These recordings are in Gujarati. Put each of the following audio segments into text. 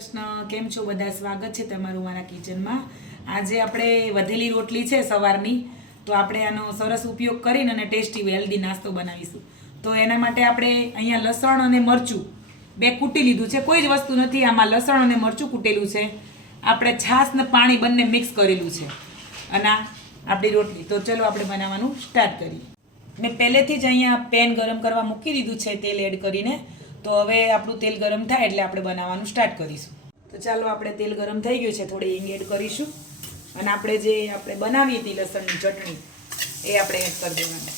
કૃષ્ણ, કેમ છો બધા? સ્વાગત છે તમારું મારા કિચનમાં. આજે આપણે વધેલી રોટલી છે સવારની, તો આપણે આનો સરસ ઉપયોગ કરીને અને ટેસ્ટી હેલ્ધી નાસ્તો બનાવીશું. તો એના માટે આપણે અહીંયા લસણ અને મરચું બે કૂટી લીધું છે. કોઈ જ વસ્તુ નથી આમાં, લસણ અને મરચું કૂટેલું છે. આપણે છાશ ને પાણી બંને મિક્સ કરેલું છે અને આપણી રોટલી. તો ચલો આપણે બનાવવાનું સ્ટાર્ટ કરીએ. મેં પહેલેથી જ અહીંયા પેન ગરમ કરવા મૂકી દીધું છે તેલ એડ કરીને. તો હવે આપણું તેલ ગરમ થાય એટલે આપણે બનાવવાનું સ્ટાર્ટ કરીશું. તો ચાલો, આપણે તેલ ગરમ થઈ ગયું છે, થોડી હિંગ એડ કરીશું અને આપણે જે બનાવી હતી લસણની ચટણી એ આપણે એડ કરી દેવાની.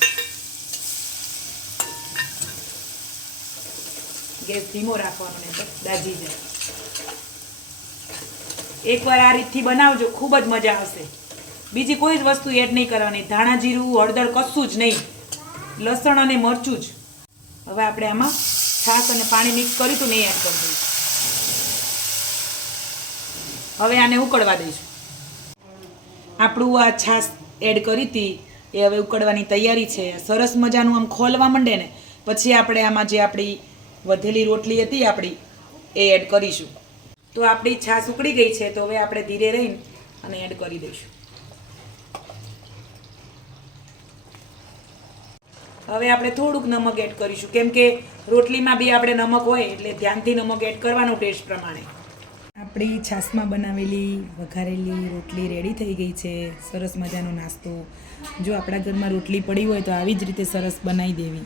ગેસ ધીમો રાખવાનો ને તો દાજી જાય. એકવાર આ રીતથી બનાવજો, ખૂબ જ મજા આવશે. બીજી કોઈ જ વસ્તુ એડ નહીં કરવાની, ધાણા જીરું હળદર કશું જ નહીં, લસણ અને મરચું જ. હવે આપણે આમાં છાશ અને પાણી મિક્સ કર્યું હતું ને એ એડ કરી દઈશું. હવે આને ઉકળવા દઈશું. આપણું આ છાશ એડ કરી હતી એ હવે ઉકળવાની તૈયારી છે. સરસ મજાનું આમ ખોલવા માંડે ને પછી આપણે આમાં જે આપણી વધેલી રોટલી હતી આપણી એ એડ કરીશું. તો આપણી છાશ ઉકળી ગઈ છે, તો હવે આપણે ધીરે રહીને અને એડ કરી દઈશું. હવે આપણે થોડુંક નમક એડ કરીશું, કેમ કે રોટલીમાં બી આપણે નમક હોય એટલે ધ્યાનથી નમક એડ કરવાનું ટેસ્ટ પ્રમાણે. આપણી છાશમાં બનાવેલી વઘારેલી રોટલી રેડી થઈ ગઈ છે. સરસ મજાનો નાસ્તો. જો આપણા ઘરમાં રોટલી પડી હોય તો આવી જ રીતે સરસ બનાવી દેવી.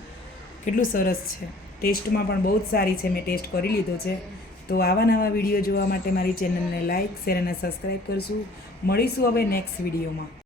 કેટલું સરસ છે, ટેસ્ટમાં પણ બહુ જ સારી છે. મેં ટેસ્ટ કરી લીધો છે. તો આવા નવા વિડીયો જોવા માટે મારી ચેનલને લાઇક, શેર અને સબસ્ક્રાઈબ કરશું. મળીશું હવે નેક્સ્ટ વિડીયોમાં.